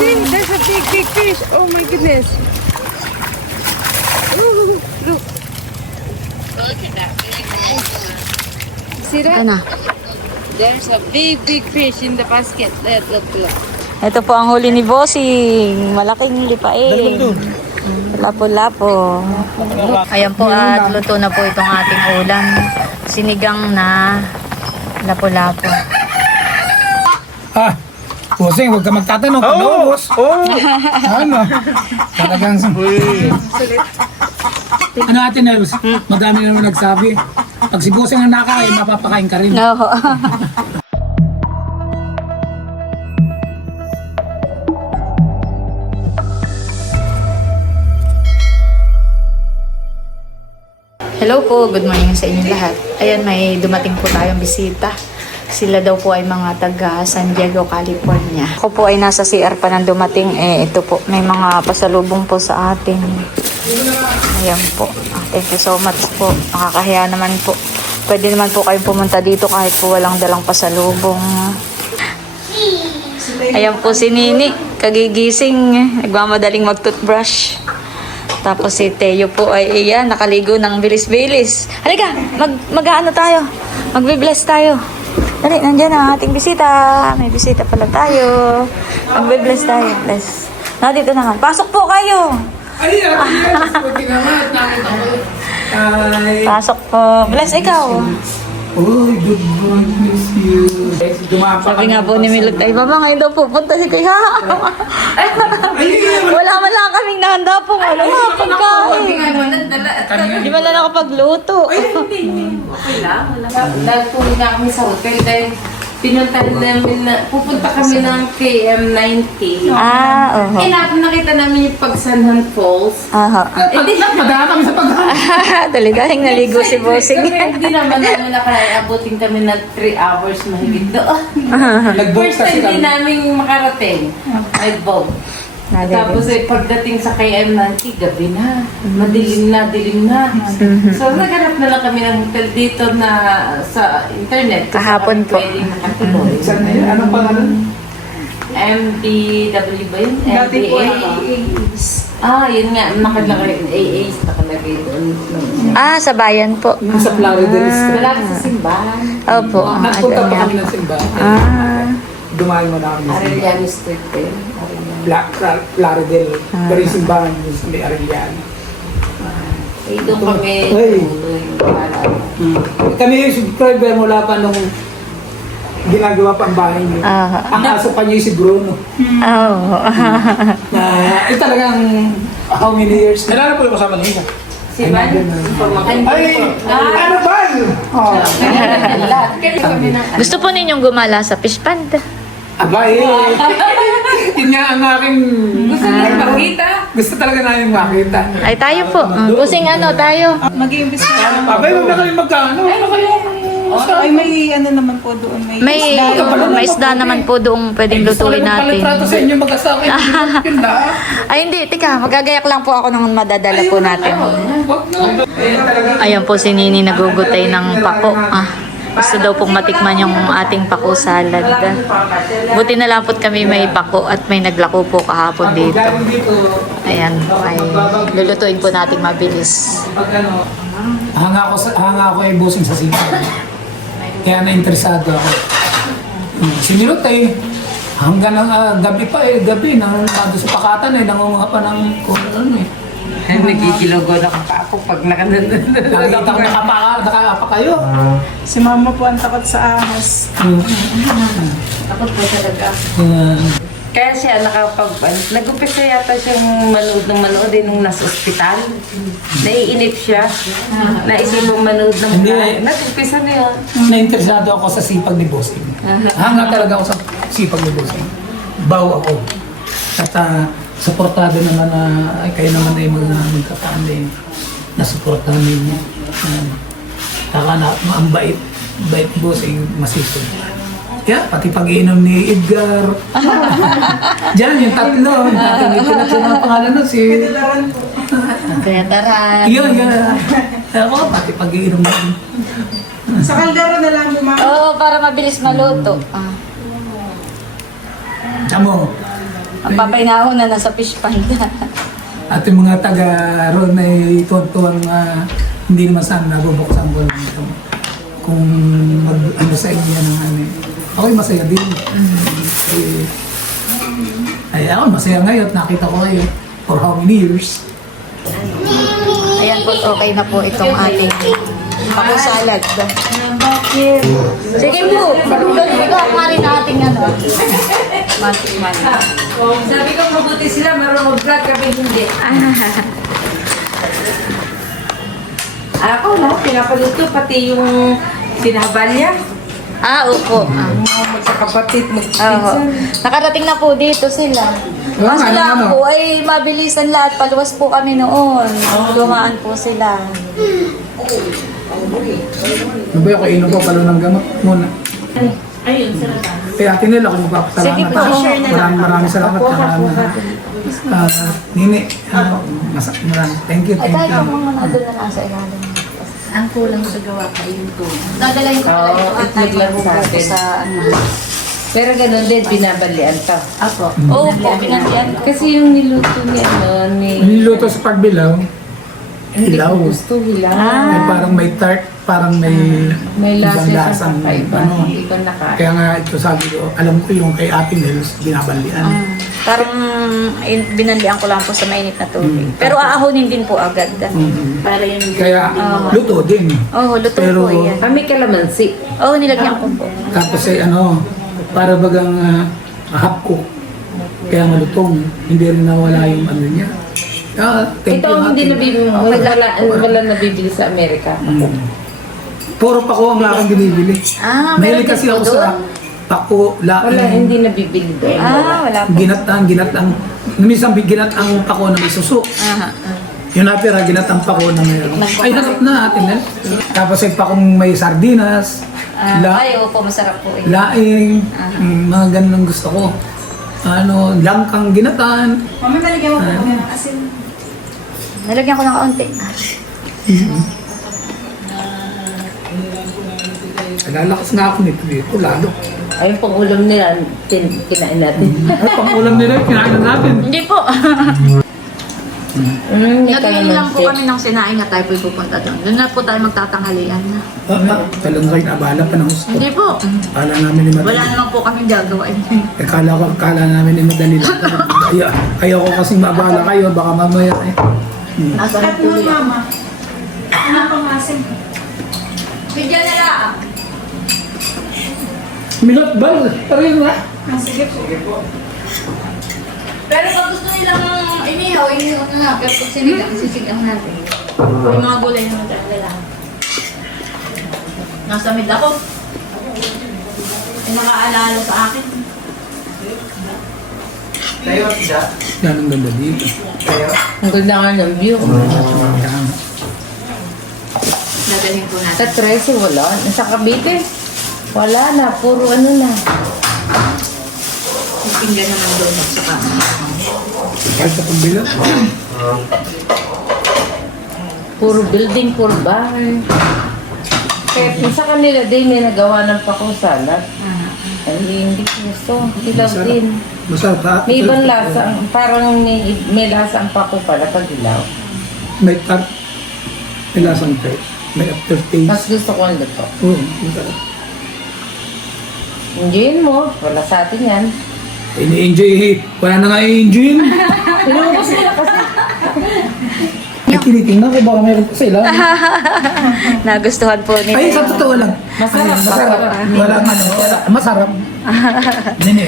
See, there's a big fish. Oh my goodness. Ooh, look. See that? Ano? There's a big fish in the basket. Look. Ito po ang huli ni Bossing. Malaking lipain. Lapo-lapo. Ayan po at luto na po itong ating ulam. Sinigang na lapo-lapo. Bossing, huwag ka magtatanong. Boss. Ano? Talagang ano atin, Nels? Madami naman nagsabi. Pag si Bossing ang nakain, mapapakain ka rin. No. Hello po, good morning sa inyong lahat. Ayan, may dumating po tayong bisita. Sila daw po ay mga taga San Diego, California. Ako po ay nasa CR pa nang dumating. Ito po, may mga pasalubong po sa atin. Ayan po. Thank you so much po. Nakakahiya naman po. Pwede naman po kayong pumunta dito kahit po walang dalang pasalubong. Ayan po si Nini, kagigising. Nagmamadaling mag-toothbrush. Tapos si Teo po ay iyan, nakaligo ng bilis-bilis. Halika, mag-ano tayo? Magbe-bless tayo. Dali, nandiyan ang ating bisita. May bisita pala tayo. Magbe-bless tayo. Bless. Dito naman. Pasok po kayo. Pasok po. Bless ikaw. Uy, good morning, miss you. Sabi nga po ni Milot, ay mama, ngayon daw pupunta si Teo. Wala man lang kaming nahanda po. Wala nga, pagkain. Di ba na nakapagluto? Okay lang. Nagpunin na kami sa hotel dahil pinuntahan namin na, pupunta kami ng KM90. Oo. Nakita namin yung Pagsanhan Falls. Aha. Madala kami sa pagkain. Dali-daling naligo si Bossing. Hindi naman namin nakaabuting kami na 3 hours mahigit doon. Nag-boat First kasi time din kami. namin makarating. Nag-boat. Tapos pagdating sa KM90, gabi na. Madilim na. So naghanap na lang kami ng hotel dito na sa internet. Kasi Kahapon po. pwede makatuloy. Saan na yun? Anong pangalan? MDW ba yun? MDA? Yun nga. Nakalagay. AAs nakalagay doon. Sa bayan po. Sa Plaridel. Malapit sa simbahan. Opo. Nagpunta pa kami ng simbahan. Dumaan mo na kami sa simbahan. Arellano Street eh. Plaridel. Pero yung simbahan is may Arellano. Doon kami Ay. tuloy. Kami yung subscriber mula pa nung ginagawa pa ang bahay niyo. Ang aso pa niyo si Bruno. Oo. Na talagang how many years? Nalala po yung kasama niya. Si Van? Ay! Ano ba? Gusto po ninyong gumala sa fish pond? Abay! Yun nga ang aking... Gusto niyo makita? Gusto talaga namin makita. Ay, tayo po. Pusing tayo. Mag-iimbis na. Abay, huwag na kami magkano. Ano kayo? Ay, may ano naman po doon. May isda naman po doong pwedeng lutuin natin. Palitrato sa inyo mag-asawa. Yun na. Ay, hindi. Tika, magagayak lang po ako ng madadala po natin. Huwag na. Ayan po si Nini nagugutay ng pako. Gusto daw pong matikman yung ating pako salad. Buti na lang po kami may pako at may naglako po kahapon dito. Ayan, ay lulutuin po natin mabilis. Hanga ako ay busing sa simbahan. Kaya na-interesado ako. Si Milot ay hanggang gabi pa gabi nang nando sa pakatan nangunguha pa ng kung ano Nagigilogo na pa ako pag Nakita ko nakapa kayo. Si mama po ang takot sa ahas. Takot po talaga. Kaya siya nag-umpisa yata siyang manood nung nasa ospital. Naiinip siya. Naisipang manood ng nag-umpisa na yun. Na-interesado ako sa sipag ni Bossing. Hanga talaga ako sa sipag ni Bossing. Baw ako. At suportado naman ay kayo naman ay magkapande na suportahan ninyo. Taka na, ang bait Bossing, masipag. Kaya, pati pag-iinom ni Edgar. Diyan, yung tatlo. Yung tatlo na pangalan nun, si... Kaya tara. Yun. Ako, pati pag-iinom na. Sa kaldero na lang bumama. Oo, para mabilis maluto. Tamo, Ang papainahon na nasa fish pond. At yung mga taga roon ay tuwan-tuwang hindi naman sana nabubuksan ko lang ito. Kung ano sa inyo ng ano. Ako'y masaya din. Ay ako masaya ngayon. Nakita ko kayo for how many years. Ayan po, okay na po itong ating pakusalad. Sige po, ikaw nga rin ating ano. Matikman. Sabi ko mabuti sila, marunong mag-vlog kami hindi. Ako no, pinapaluto pati yung sinabalya. Opo. Mga magkakapatid, Oo. magpinsan. Nakarating na po dito sila. Wala Mas nga, lang ano? po ay mabilisan lahat. Paluwas po kami noon. Dumaan po sila. Ano ba yung kainom ko palo ng gamot muna? Ayun, sarap. Kaya atin nila kung magpapasalamat. Sige po, share na lang. Maraming salamat. Nini, maraming thank you, Ay, thank tayo you. po mga doon na lang sa ilalim. Ang kulang sa gawa pa yung tulong. Dadalayin ko pala Oo, yung itlog lang sa atin. sa ano. Pero ganun din, binabalian to. Apo. Oo po, pinandiyan. Kasi yung niluto ni ano, ni... Niluto sa pagbilaw, Hindi hilaw. ko gusto hilaw. Ay, parang may tart, parang may May lasa ibang siyang lasang kakaiba. ano. Hindi ko nakain. Kaya nga ito sabi ko, alam ko yung kay Ate Nels, binabalian. Parang binanlian ko lang po sa mainit na tubig. Pero aahonin din po agad. Para yung... Kaya luto din. Oh, luto Pero- po yan. Kami kalamansi. Oh, nilagyan ko po. Tapos ay ano, para bagang half cook. Kaya malutong. Hindi rin nawala yung ano niya. Thank Ito you, hindi Ate. nabibili, wala nabibili sa Amerika. Puro pako ang aking binibili. Meron Mahilig din kasi po ako doon? sa pako, Wala, laing, hindi nabibili doon. Wala po. ginatang. Minsan ginatang pako na may suso. Yung natira, ginatang pako na may ay, hanap na atin eh. Tapos ay pakong may sardinas, Ay, opo, masarap po eh. laing, mga ganun ang gusto ko. Ano, langkang ginataan. Mama, nalagyan mo po kami ng asin. Nilagyan ko ng kaunti. Lalakas nga ako nito dito, lalo. Ayun pang ulam nila, kinain natin. Ay, pang-ulam nila, kinain natin. Hindi po. Hindi kayo Nagpili lang po mansi. kami ng sinaing na tayo po pupunta doon. Doon na po tayo magtatanghalian. Talagang kayo abala pa ng gusto. Hindi po. Kala namin ni Wala Madali. naman po kami gagawin. Kala namin ni Madali lang. Ayaw ko kasing maabala kayo, baka mamaya eh. Nasa At mo, mama. Ano pang asin? Bigyan na lang. Milot ba? Pareho na. Sige po. Pero pag gusto nilang inihaw na lang. Pero pag sinigang, sisigang natin. May mga gulay na magdala. Nasa mid ako. May nakaalala sa akin. Yan ang ganda dito. Ang ganda nga ng view. Yan. Dadalhin po natin. Sa Tracy, wala. Sa Cavite, wala na. Puro ano na. May pinggan naman doon at saka. Kahit sa pagbilang. Puro building, puro bahay. Kaya sa kanila din may nagawa ng pakusalat. Ay, hindi ko gusto. Hilaw din. Masarap ha? May ibang lasa. Parang may lasa ang pako pala pag hilaw. May tart. May lasang tart. May aftertaste. Mas gusto ko ang luto. Oo, masarap. Enjoyin mo. Wala sa atin yan. Ini-enjoy. Wala na nga i-enjoy. Pinubos nila kasi. Ay, tinitingnan ko baka meron pa sila. Nagustuhan po nila. Ay, sa totoo lang. Masarap. Masarap. Wala nga no. Masarap. Nini,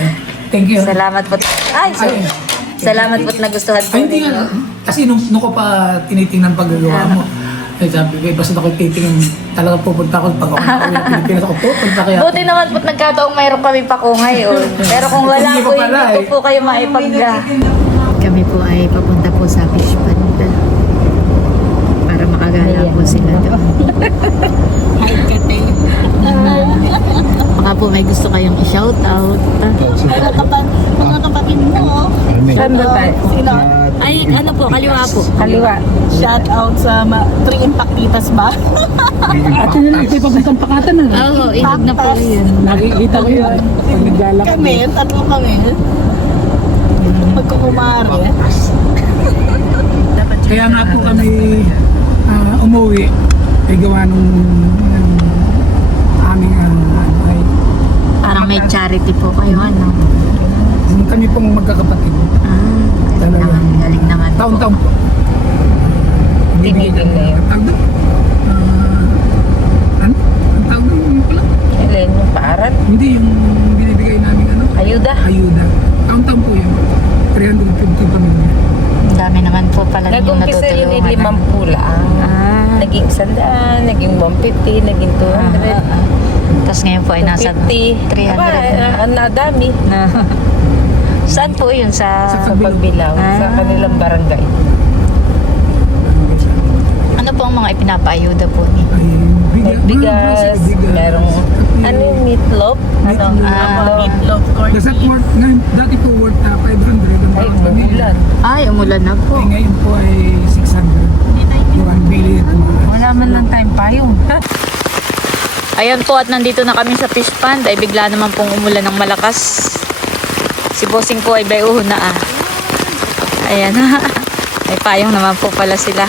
thank you. Salamat po. Ay, sorry. Salamat po at nagustuhan po Ay, hindi nga. Kasi nung ko pa tinitingnan paggagawa mo. Ay, sabi ko, basta ako titingnan, talaga pupunta ako pag ako nakauwi ng Pilipinas ako pupunta kaya. Buti naman po nagkataong mayroon kami pa ko ngayon. Pero kung wala Hindi po, pa pala, hindi ko po kayo maipagga. Kami po ay papunta po sa fish pond. Para makagala po sila doon. Baka po may gusto kayong i-shout out. Mga kapatid mo, Saan ba tayo? Ay, ano po, kaliwa po. Kaliwa. shout out sa 3 Impactitas ba? At yun lang, ito yung papuntang pakatan na. Oo, ihog na po yun. Nakikita ko yun. Pag naglalakad. Kami, 3 kami. Magkukumari. Kaya nga po kami umuwi ay gawa nung aming ay Parang may charity po kayo, ano? kami pong magkakapatid. Talagang Galing naman po. taon-taon po. Tigigil na yun. Tawag doon? Ano? Ang tawag doon pala? Kailan yung paaral? Hindi yung binibigay namin ano? Ayuda. Ayuda. Taon-taon po yun. 350 pamilya. Ang dami naman po pala yung Nag-umpisa yun natutulungan. yung 50 lang. Ah. Naging 100, naging 150, naging 200. Tapos ngayon po ay nasa 250. 300 Aba, na. ang nadami. Saan po yun? Sa Sa Pagbilaw, sa Ah. kanilang barangay. ano po ang mga ipinapaayuda po ni? Ay, Bigas, merong ano yung meatloaf? Ano? Meatloaf corn. Basta worth, ngayon, dati po worth 500 ang Ay, bawat pamilya. umulan. Ay, umulan na po. Ay, ngayon po ay 600. Yung ang bili at Wala man lang tayong payong. Ayan po at nandito na kami sa fish pond ay bigla naman pong umulan ng malakas. Si Bossing po ay bayuho na ah. Ayan. May payong naman po pala sila.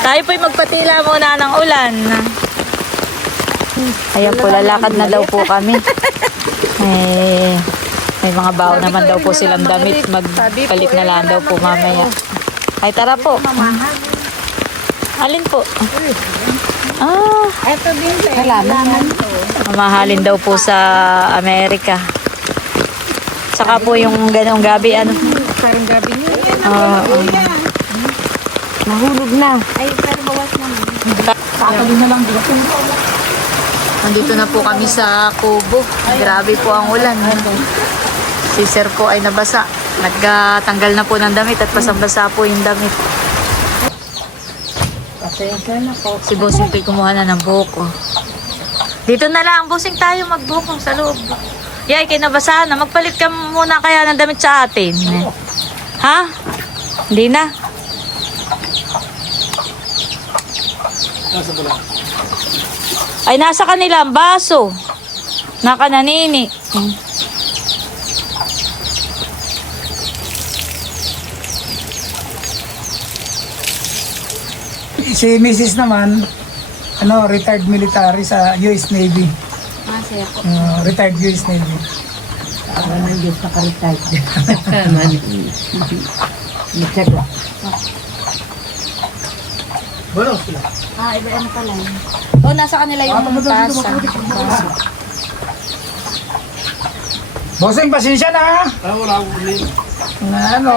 Tayo po'y magpatila muna ng ulan. Ayan po, lalakad na daw po kami. Eh, may mga bao naman daw po silang damit. Magpalit na lang daw po mamaya. Ay, tara po. Alin po? Ah, Ito din tayo. Salamat. mamahalin daw po sa Amerika. Saka po yung ganong gabi, ano? Parang gabi niyo. Mahulog na. Ay, pero bawas naman. Kakali na lang. Nandito na po kami sa Kubo. Grabe po ang ulan. Si Sir po ay nabasa. Nagtanggal na po ng damit at basang-basa po yung damit. Pasensya na po. Si Bossing po'y kumuha na ng buhok. Oh. Dito na lang, Bossing, tayo magbuhok sa loob. Yay, kinabasa na. Magpalit ka muna kaya ng damit sa atin. Ha? Hindi na. Ay, nasa kanila ang baso. Nakananini. Si Mrs. naman, retired military sa US Navy. Retired US Navy. Bueno, sila. Ah, iba ano pala. Oh, nasa kanila yung tasa. Bossing, pasensya na ha. Wala akong ulit. Ano,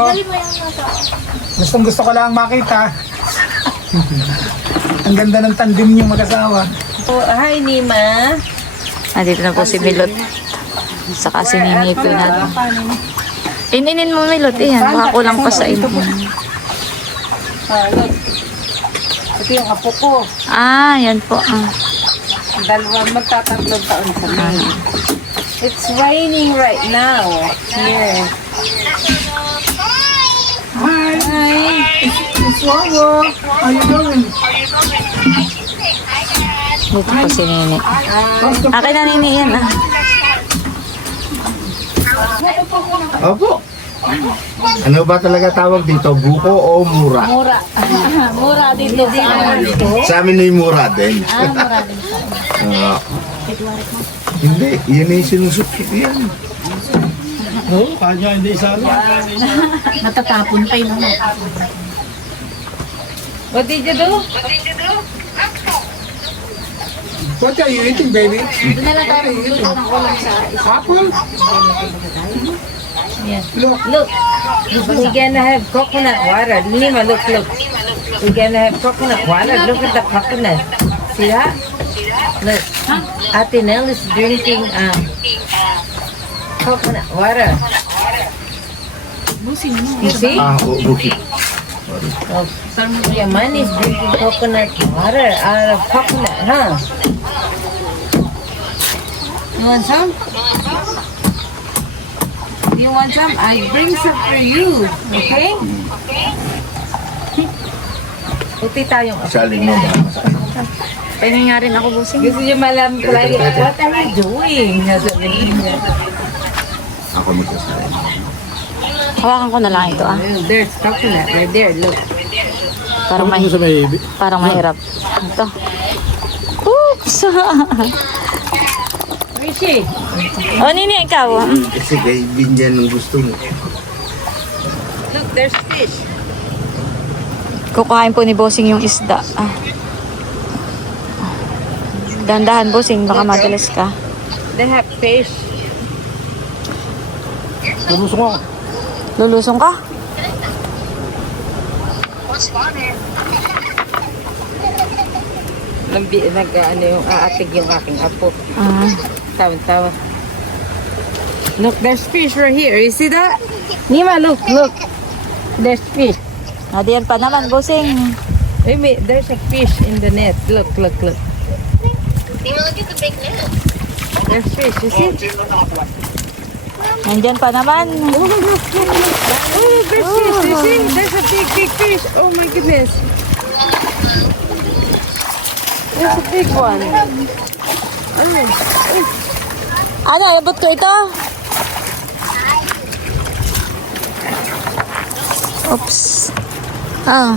gustong gusto ko lang makita. Ang ganda ng tandem niyong mag-asawa. Oh, hi, Nima. Nandito na po si Milot. Saka si Nini po natin. Ininin mo, Milot. Iyan, baka kulang pa sa ino. Look. Ito yung apo ko. Ah, yan po. Ah. Magtatatlong taon sa May. It's raining right now. Here. Hi, Hi. Miss Wawa. How you doing? Dito po si Nini. Akin na Nini yan. Ah. Opo. Ano ba talaga tawag dito? Buko o mura? Mura. Mura dito sa amin. Sa amin ay mura din. Mura din. Ah. Hindi, yan ay sinusukit yan. Oo, kanya hindi isalo. Matatapon pa yun. What did you do? What are you eating, baby? Doon na lang tayo magluto ng ulam sa Apple? Look. We're gonna have coconut water. Nima, look. We're gonna have coconut water. Look at the coconut. See that? Look. Ate Nell is drinking coconut water. You see? Ah, bukit. Oh, Yaman is drinking coconut water out of coconut, huh? You want some? You want some? I bring some for you, okay? Puti tayong Saling mo ba? Pwede nga rin ako, Bossing. gusto niyo malam lagi, what are you doing? Sasabihin niya. Ako magsasabi. Hawakan ko na lang ito ah. There's coconut right there. Look. Parang, Sa may... parang mahirap. Ito. Oops! Where is she? O, Nini, ikaw. Kasi kay Binyan ang gusto mo. Look, there's fish. Kukuhain po ni Bossing yung isda. Ah. Dahan-dahan, Bossing. Baka madulas ka. They have fish. Lumusok ako. Lulusong ka? Ano yung aatig yung aking apo. Ah. Tawa. Look, there's fish right here. You see that? Nima, look. There's fish. Nadiyan pa naman, Bossing. Maybe there's a fish in the net. Look. Nima, look at the big net. There's fish. You see? Nandyan pa naman. Oh, there's fish. You see? There's a big fish. Oh my goodness. There's a big one. Ano, abot ko ito? Oops. Ah.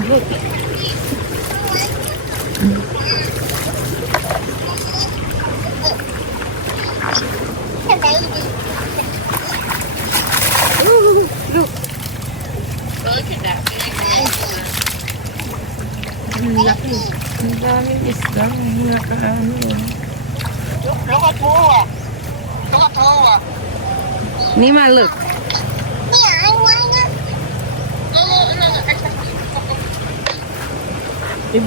Ang daming isda. Nakaano. Nima, look. You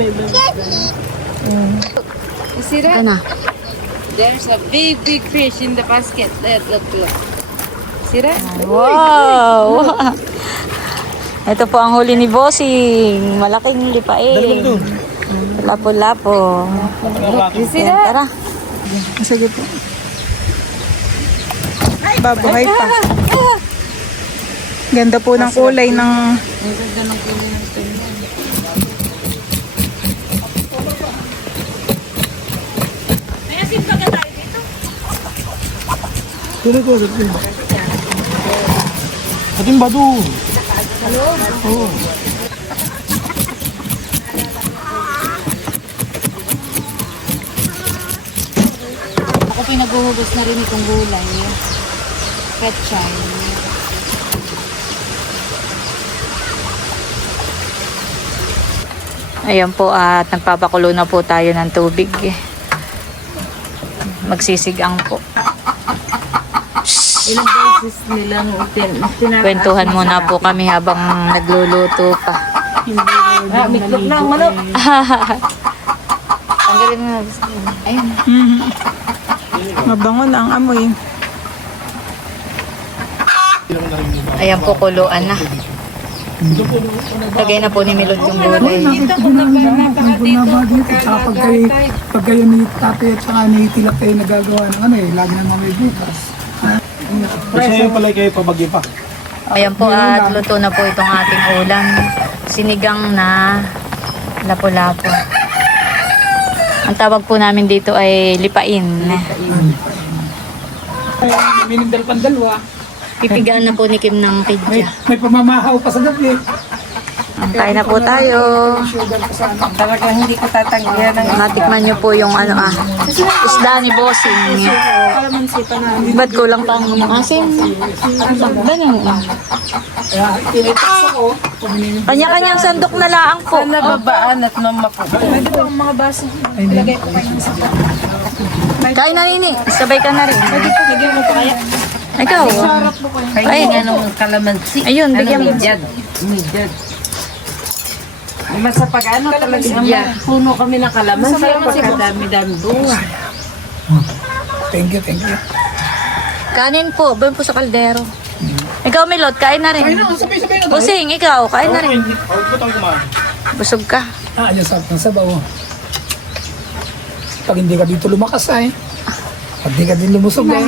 see Ito that? na. There's a big fish in the basket. Look. See that? Wow! Ito po ang huli ni Bossing. Malaking lipain. Lapo-lapo. You see Yan, that? tara. Sige po. Babuhay pa. Ganda po ng kulay ng... Sino ko? Ating ba doon? Ako pinaghuhugas na rin itong gulay. Petchay. Ayan po at nagpapakulo na po tayo ng tubig. Magsisigang po. Ilang beses nilang Kwentuhan muna po kami habang nagluluto pa. miklop lang, manok. Tanggalin mo na. Ayun. Mabango na ang amoy. Ayan po, kuluan na. Lagay na po ni Milot yung gulay. Pag kayo ni tatay at saka ni tilapay nagagawa ng ano eh, lagi naman may bukas. Kasi pala kayo pabagyo pa. Ayan po at luto na po itong ating ulam. Sinigang na lapo-lapo. Ang tawag po namin dito ay lipain. Minigdal pang dalawa. Pipigaan na po ni Kim ng pidya. May pamamahaw pa sa gabi. Kain na po tayo. Sugar pa sa ano. Talagang hindi ko tatanggihan ng Matikman nyo po yung ano isda ni Bossing. Ba't kulang pang asin? Ganun. Kaya tinitax ako. Kanya-kanyang sandok na laang po. Sana babaan at mamakuha. Kain na Nini. Sabay ka na rin. Ikaw. Ay, anong kalamansi. Ayun, bigyan mo. Midyad. Diba sa pag-ano talaga puno kami ng kalamansi. Pagkadami-dami bunga. Thank you. Kanin po. Doon po sa kaldero. Ikaw, Milot, kain na rin. Sabay-sabay na. Busing, ikaw, kain na rin. Busog ka. Dyan sa sabaw. Pag hindi ka dito lumakas ay. Pag hindi ka din lumusog ay.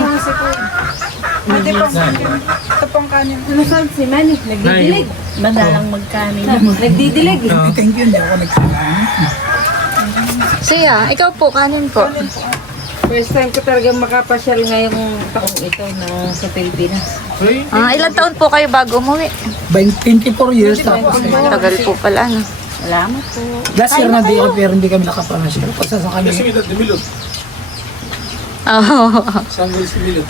Ito pong kanin. Ano saan si Manny? Nagdidilig. Madalang magkanin. Nagdidilig. Thank you, hindi ako nagsasabi. Siya, ikaw po, kanin po. First time ko talaga makapasyal ngayong taong ito sa Pilipinas. Ilang taon po kayo bago umuwi? 24 years tapos. Tagal po pala, no? Salamat po. Last year na di pero hindi kami nakapamasyal. Kasi sa kami. Oo. Sanggol si Milot.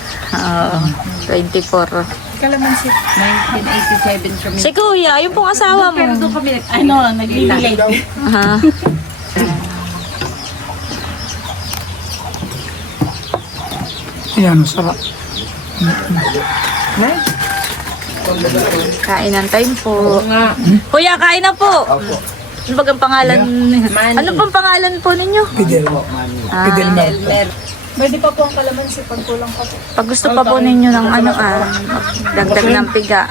24. Kalamansi. 1987 kami. Si Kuya, yung pong asawa mo. Pero doon kami Naglililay. Aha. Ayan, sarap. Kain ng time po. nga. Kuya, kain na po. Ano ba ang pangalan? Manny. Ano pang pangalan po ninyo? Fidel. Fidel Marco. Elmer. Pwede pa po ang kalamansi pag kulang pa po. Pag gusto pa po ninyo ng ano dagdag ng piga.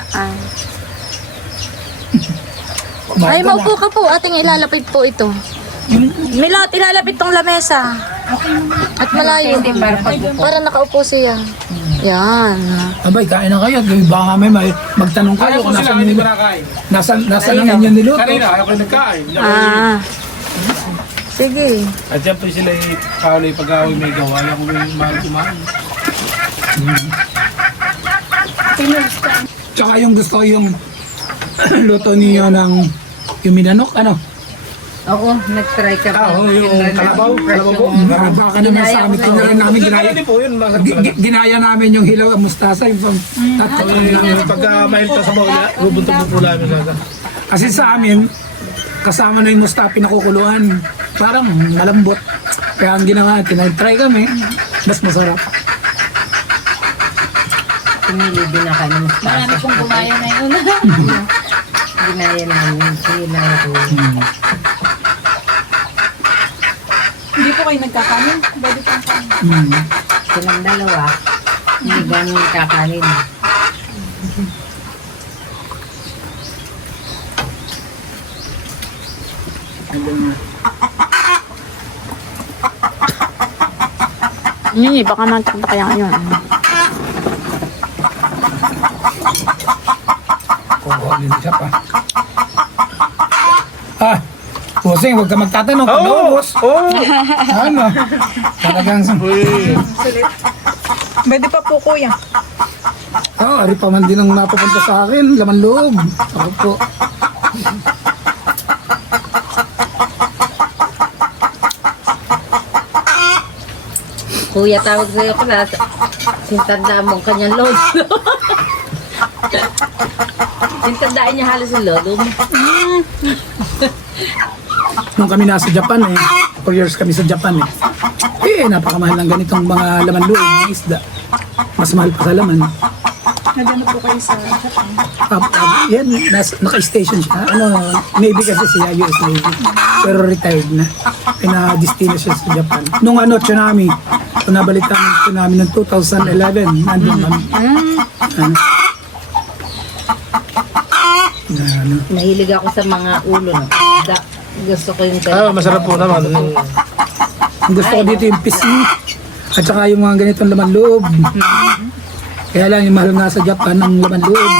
Ay, maupo ka po. Ating ilalapit po ito. Milot, ilalapit tong lamesa. At malayo. Para nakaupo siya. Yan. Abay, kain na kayo. Baka may magtanong kayo kung nasa Hindi nila. ba nakain? Nasa nang inyo niluto. Kanina, ayaw ko nagkain. Sige. At siyempre sila kawalay pag-away may gawa. Ayaw ko may mahal kumain. Tsaka yung gusto ko yung luto niyo ng yung minanok, ano? Oo, nag-try ka pa. Oo, yung kalabaw. Kalabaw po. Baka naman sa amin, tinarin namin ginaya. Hindi po yun. Ginaya namin yung hilaw at mustasa. Yung Pagka mahilta sa bawala, rubunto po namin lang. kasi sa amin, kasama na yung mustasa pinakukuluan. Parang malambot. Kaya ang ginawa, tinatry kami, mas masarap. Pumili din ako ng mustasa. Marami pong gumaya na yun. Ginaya namin. Sinilang ko. Hindi po kayo nagkakanin. Pwede pa ang kanin. Silang dalawa. Hindi ganun kakanin. Yun eh, baka magkanta kaya yun. Kukuha din siya pa. Pusing, huwag ka magtatanong. Oo! Oo! Ano? Talagang, Pwede pa po kuya. ari pa man din ang napupunta sa akin. Laman loob. Ako po. Kuya, tawag sa'yo ko na. Sintanda mo ang kanyang load. Sintandaan niya halos yung load. Nung kami nasa Japan 4 years kami sa Japan napakamahal ng ganitong mga laman loob ng isda. Mas mahal pa sa laman. Nagano po kayo sa Japan. Yan, naka-station siya. Navy kasi siya, US Navy. Pero retired na. Pina-destino siya sa Japan. Nung tsunami, kung nabalitan ng tsunami ng 2011, nandun kami. Nahilig ako sa mga ulo. Gusto ko yung ganun. Masarap po naman. Ang gusto ko dito yung pisngi. At saka yung mga ganitong laman loob. Kaya lang yung mahal nga sa Japan ang laman loob.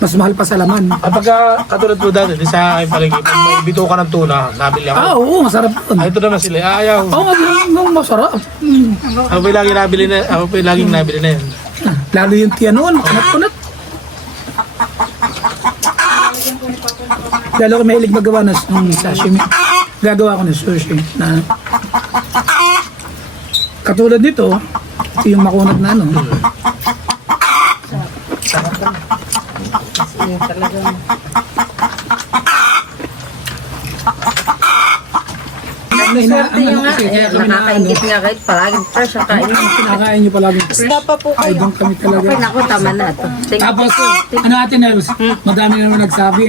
Mas mahal pa sa laman. Pagka katulad po dati, di sa aking palagi, pag may bito ka ng tuna, nabili ako. Oo, masarap yun. Ito naman sila, ayaw. Oo, masarap. Ako po yung laging nabili na, ako po yung laging nabili na yan. Lalo yung tiyanon, kunat-kunat. Lalo ko mahilig magawa ng sashimi. Gagawa ko ng sushi na katulad nito, ito yung makunat na Talagang Swerte nyo nga. Nakakaingit nga kahit palaging fresh ang kain mo. Kinakain nyo palagi. Isda pa po Ay, kayo. doon kami talaga. Okay, naku, tama na ito. Tapos, Ate Nels, madami naman nagsabi,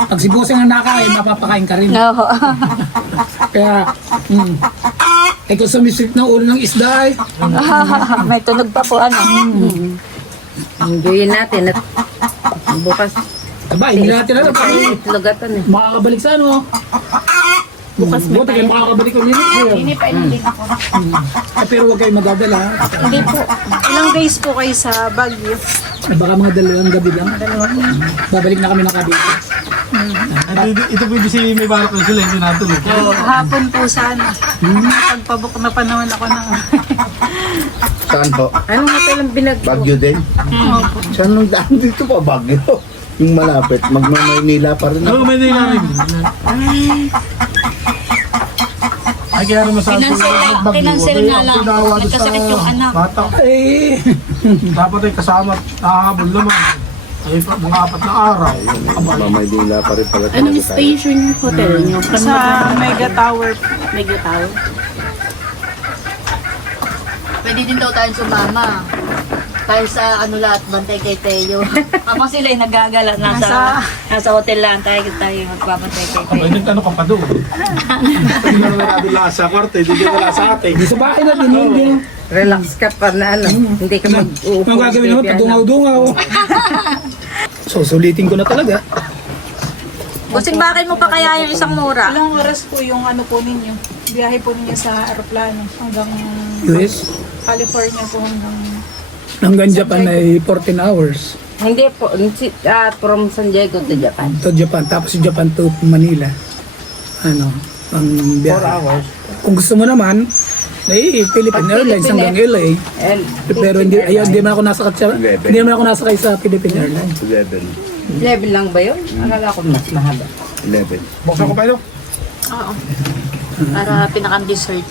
pag si Busing ang nakain, mapapakain ka rin. Oo. Kaya, kung sumisip ng ulo ng isda May tunog pa po ano. Enjoyin natin at bukas aba, hindi natin alam. itlogatan eh. Makakabalik sa bukas may tayo. Makakabalik kami Hindi pa inulit ako. pero huwag kayong magdadala. Hindi po. Ilang days po kayo sa Baguio? Baka mga 2 gabi lang. Babalik na kami ng Cavite. Ito pwede si may barak na sila, hindi natuloy. Hapon po sana. Pagpabok na panahon ako ng... Saan po? Anong hotel ang binagyo? Bagyo din? Saan nung daan dito pa? Bagyo. Yung malapit. Magmamaynila pa rin Oo, ako. may nila rin. Ay, kaya rin masabi Kinansel nga lang. Nagkasakit yung anak. Bata. Eh, Dapat ay kasama at nakahabol naman. Ay, mga 4 na araw. Magmamaynila pa rin pala. Anong station yung hotel nyo? Sa Mega Tower. Mega Tower. Pwede din daw tayong sumama. Tayo sa ano lahat, bantay kay Teo. Habang sila'y nagagala, nasa hotel lang tayo magbabantay kay Teo. Ay, nagtanong ka pa doon. Hindi naman nakabila sa kwarto, hindi wala sa atin. di sa bahay na din, hindi. Relax ka pa na ano. Hindi ka mag-uupo. Ang gagawin naman, padungaw-dungaw. So, sulitin ko na talaga. Busing, bakit mo pa kaya yung isang mura? Ilang oras po yung ano po ninyo? Biyahe po ninyo sa aeroplano hanggang US, California po hanggang... hanggang Japan ay 14 hours. Hindi po. From San Diego to Japan. To Japan, tapos Japan to Manila. Ano, ang biyahe. 4 hours. Kung gusto mo naman, ay Philippine Airlines hanggang LA. Pero hindi, ayun, hindi man ako nasakay sa, hindi man ako nasakay sa Philippine Airlines. 11. Level lang ba yun? Akala ko mas mahaba. 11. Buksan ko pa ito. Oo. Para pinakang-dessert.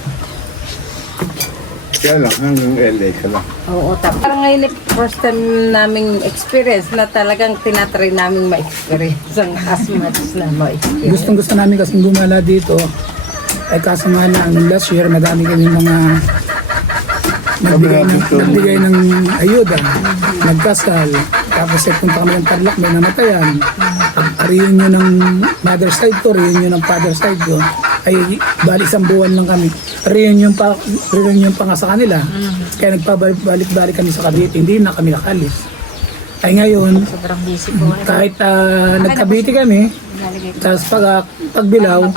Kaya lang, hanggang LA ka lang. Oo, parang ngayon first time naming experience na talagang tinatry naming ma-experience ang as much na ma-experience. Gustong gusto namin kasing gumala dito. Ay kaso nga na, ang last year, madami kami mga nagbigay ng ayuda, nagkasal, tapos ay punta kami ng Tarlac, may namatayan. Reunion ng mother side ko, reunion ng father side ko, ay bali 1 buwan lang kami. Reunion pa nga sa kanila. Kaya nagpabalik-balik kami sa Cavite, hindi na kami nakalis. Ay ngayon, Sobrang busy po. kahit nagkabiti kami, tapos pagbilaw,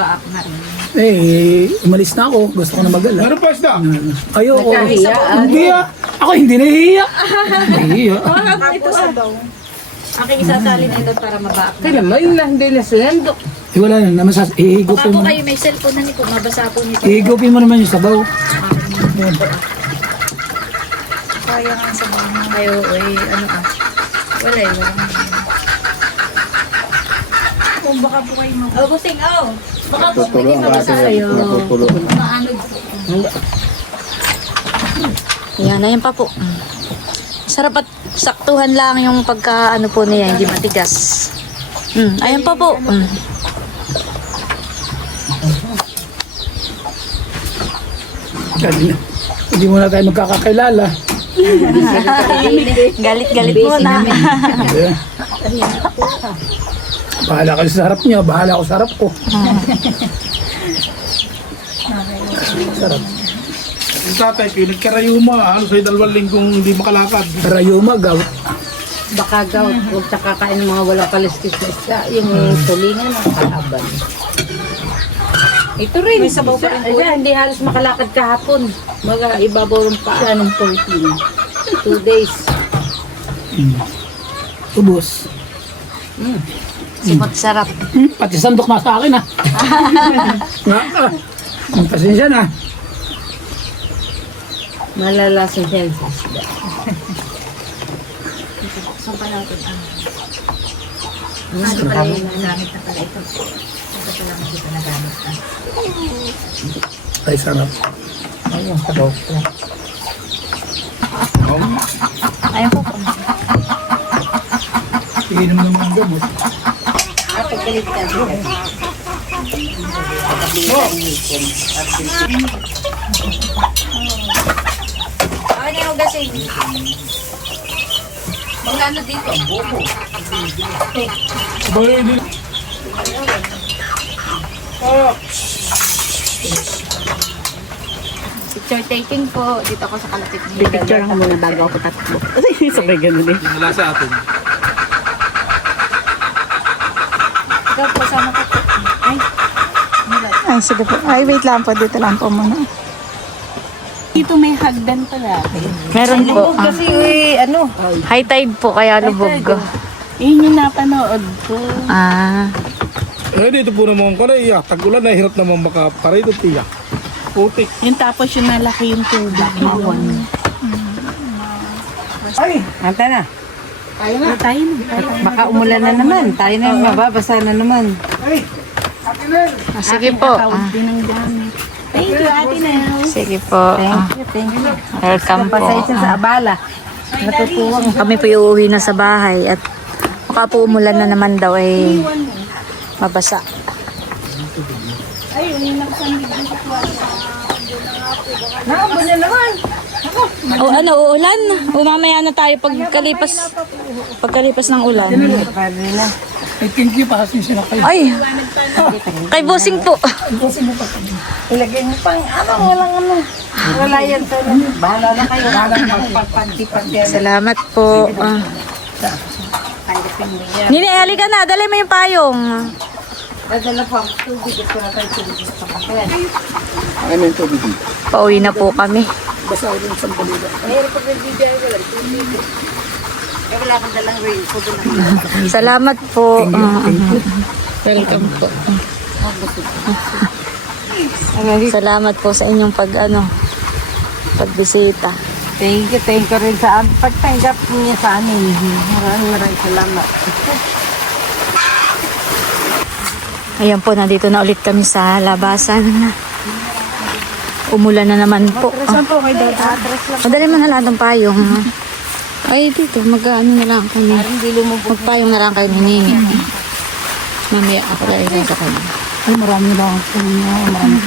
umalis na ako. Gusto ko na mag-ala. Meron pa isda. Ayoko. Nakahiya, Hindi Ako hindi nahihiya. Nahihiya. Tapos daw. Aking isasali na ito para mabaak. Kaya naman yun na hindi na sinandok. Wala na. Ihigupin Baka mo. po kayo may cellphone na nito, mabasa po nito. Ihigupin mo naman yung sabaw. Kaya nga sa bahay. Kayo, ano wala eh, wala. Kung baka po kayo mag... Oh, busing, oh! Baka po Natutulo hindi ang mabasa ate. sa'yo. Natutulo. Maanog. Yan, ayan pa po. Sarap at saktuhan lang yung pagka ano po niya, hindi matigas. Ayan pa po. Hindi mo na tayo magkakakilala. Galit-galit mo na. Bahala kayo sa harap niyo. Bahala ako sa harap ko. Sarap. Yung tatay, pilit ka rayuma. Halos ay 2 linggong hindi makalakad. Rayuma, gout. Baka gout, huwag sa kakain ng mga walang kaliskis na isda. Yung tulingan ng kalaban. Ito rin. May sabaw pa rin po. Hindi halos makalakad kahapon. Mga ibabaw ng paa ng 14. 2 days. Ubus. Simot sarap. Pati sandok na sa akin Pasensya na. Malalasan siya sa isda. Saan pa natin Ano pala yung nagamit na pala ito? Ito pala hindi pa nagamit na. Ay, sarap. Ayun, sabaw ko. Ayan po. Iinom ng mga gamot. Pagkalit ka dito. Ano yung gasing? Mga ano dito? Picture taking po. Dito ako sa kalapit niya. Picture ako muna bago ako tatlo. Sabay ganun eh. Wala sa atin. Ikaw po, sama ko po. Ay, Ay, sige po. Ay, wait lang po. Dito lang po muna. Dito may hagdan pala. Meron po. Lubog kasi ano. High tide po, kaya lubog. Yun yung napanood ko. Ah. Eh, dito po naman ko na iya. Tag-ulan na hirap naman makaparay doon iya. Putik. Yung tapos yung nalaki yung tubig. Ay, anta na. Tayo na. Baka umulan na naman. Tayo na mababasa na naman. Sige po. Din ang gamit. Thank you, Ate Nel. Sige po. Thank you. Welcome po. Pasensya sa abala. Natutuwang. Kami po uuwi na sa bahay at baka po umulan na naman daw ay mabasa. Nakabo na naman. O ano, uulan? O mamaya na tayo pagkalipas ng ulan. Pwede na. Ay, thank you, pasensya na kayo. Ay, kay Bossing po. Ilagay mo pang walang ano. Wala yan sa bahala na kayo. Magpagpanti-panti. Salamat po. Nini, halika na. Dali mo yung payong. Dadala po ang tubig. Ito na tayo tubig sa pakyan. Ano yung tubig? Pauwi na po kami. Eh, wala kang dalang rin. Salamat po. Welcome po. Salamat po sa inyong pagbisita. Thank you rin sa pagtanggap niya sa amin. Maraming salamat. Ayan po, nandito na ulit kami sa labasan. Umulan na naman po. Saan po kayo dito? Madali mo na lahat ng payong. Ay, dito, mag-ano na lang kami. Magpayong na lang kayo ni Nini. Mamaya ako lalagay sa kanya. Ay, marami na ako sa inyo. Marami.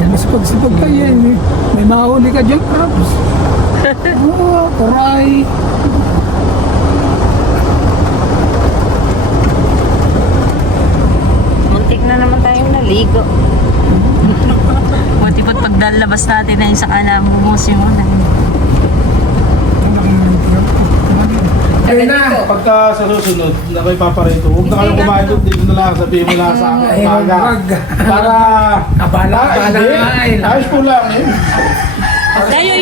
Ay, mas pagsipag ka yan eh. May mahuli ka dyan, Krabs. Oh, kuray. Muntik na naman tayong naligo. Buti po't pagdalabas natin na yung saka na bumos yung ulan. Kaya na, pagka sa susunod na may paparito, huwag na kayong kumain doon, dito na lang, sabihin mo lang sa akin, Ay, umaga. wag. Para, Abala hindi, nga eh. ayos po lang eh. Tayo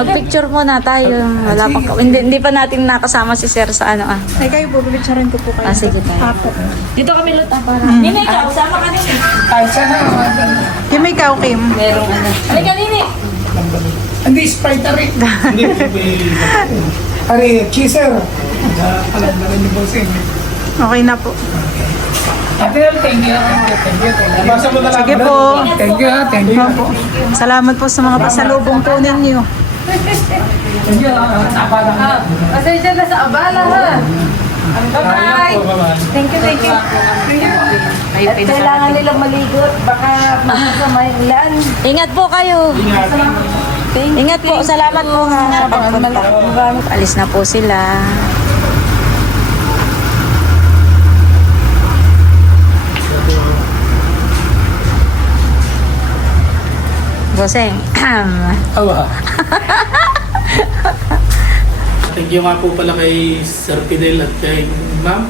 mag-picture muna tayo. Wala pa, hindi pa natin nakasama si Sir sa ano ah. Ay, kayo po, bibitsarin ko po kayo. Ah, sige tayo. Apo. Dito kami luta para. Nini, ikaw, sama ka din. Ay, sana. Kim, ikaw, Kim. Merong ano. Halika, Nini. Hindi, Sprite rin. Hindi, Ari, cheeser. Alam na rin yung bossing. Okay na po. Ate, thank you. Thank you. basa mo na lang. Sige po. Thank you. Thank you. Salamat po sa mga pasalubong po ninyo. Thank you. Abala ka. Pasensya na sa abala ha. Bye-bye. Thank you, thank you. At kailangan nilang maligot. Baka masasama yung ulan. Ingat po kayo. Ingat po. Salamat po ha. Alis na po sila. Bossing. Awa. Thank you nga po pala kay Sir Fidel at kay Ma'am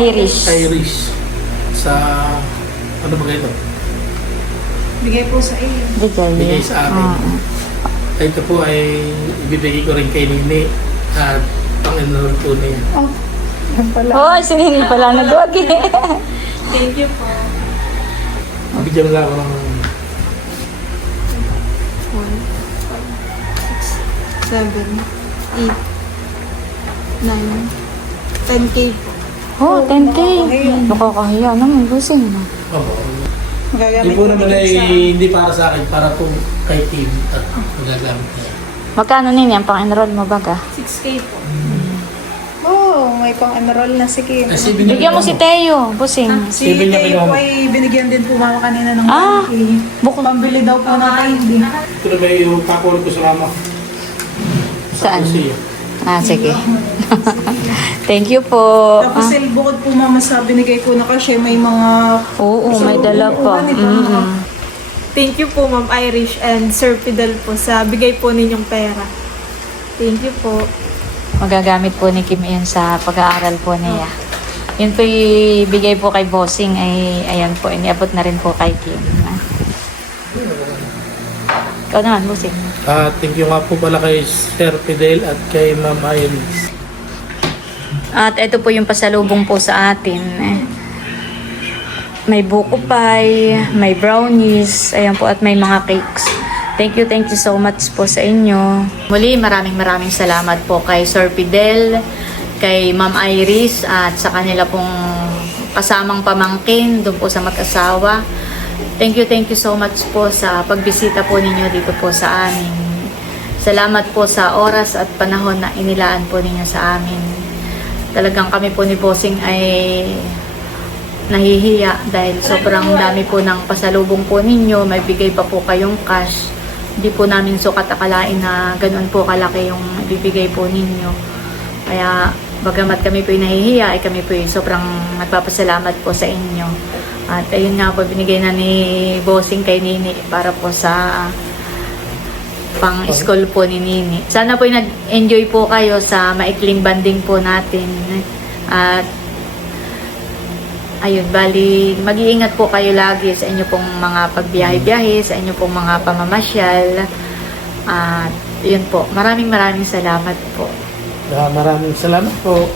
Irish. Irish sa, ano ba ito? Bigay po sa iyo. Bigay sa atin. Ito po ay ibibigay ko rin kay Nini at pang-enroll po niya. Oh, si Nini pala nagwag eh. Thank you po. Bigyan lang ako ng 7, 8, 9, 10K po. Oh, 10K. Nakakahiya naman, Bossing. Opo. Magagamit Hindi po naman ay hindi para sa akin, para po kay team at magagamit niya. Magkano Nini ang pang-enroll mo baga? 6K po. Oh, may pang-enroll na si Kim. Kasi Bigyan mo si Teo, Bossing. Si Sabi niya Teo kinuha. ay binigyan din po mama kanina ng Ah, 1K. bukod. Pambili daw po ng candy. ito na ba yung pakulog ko sa mama? Saan? Siya. Ah, sige. Thank you po. Tapos bukod po mama sa binigay ko na kasi may mga Oo, may dala pa. Thank you po Ma'am Irish and Sir Fidel po sa bigay po ninyong pera. Thank you po. Magagamit po ni Kim yan sa pag-aaral po niya. Yun po ibigay po kay Bossing ay ayan po, iniabot na rin po kay Kim. Ikaw naman, Bossing. Thank you nga po pala kay Sir Fidel at kay Ma'am Iris. At ito po yung pasalubong po sa atin. May buko pie, may brownies, ayan po, at may mga cakes. Thank you so much po sa inyo. Muli, maraming salamat po kay Sir Fidel, kay Ma'am Iris, at sa kanila pong kasamang pamangkin doon po sa mag-asawa. Thank you so much po sa pagbisita po ninyo dito po sa amin. Salamat po sa oras at panahon na inilaan po ninyo sa amin. Talagang kami po ni Bossing ay nahihiya dahil sobrang dami po ng pasalubong po ninyo. May bigay pa po kayong cash. Hindi po namin sukat akalain na ganoon po kalaki yung ibibigay po ninyo. Kaya bagamat kami po nahihiya, ay kami po sobrang nagpapasalamat po sa inyo. At ayun nga po, binigay na ni Bossing kay Nini para po sa pang-school po ni Nini. Sana po nag-enjoy po kayo sa maikling banding po natin. At ayun, bali, mag-iingat po kayo lagi sa inyo pong mga pagbiyahe-biyahe, sa inyo pong mga pamamasyal. At yun po, maraming salamat po. Maraming salamat po.